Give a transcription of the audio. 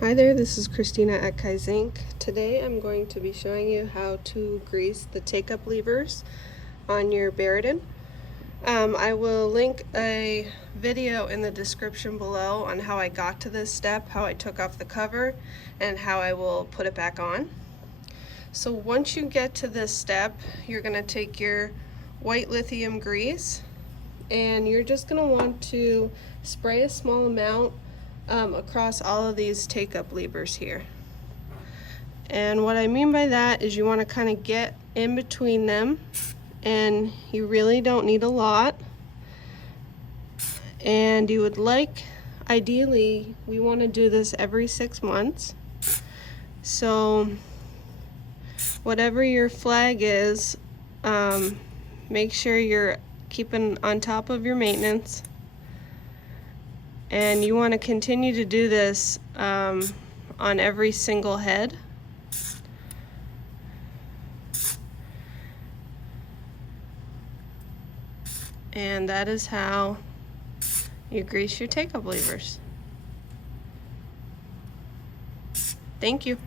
Hi there, this is Christina at Kaizink. Today I'm going to be showing you how to grease the take-up levers on your Barudan. I will link a video in the description below on how I got to this step, how I took off the cover, and how I will put it back on. So once you get to this step, you're going to take your white lithium grease and you're just going to want to spray a small amount across all of these take-up levers here. And what I mean by that is you want to kind of get in between them, and you really don't need a lot. And you would like, ideally, we want to do this every 6 months. So whatever your flag is, make sure you're keeping on top of your maintenance. And you want to continue to do this on every single head. And that is how you grease your take-up levers. Thank you.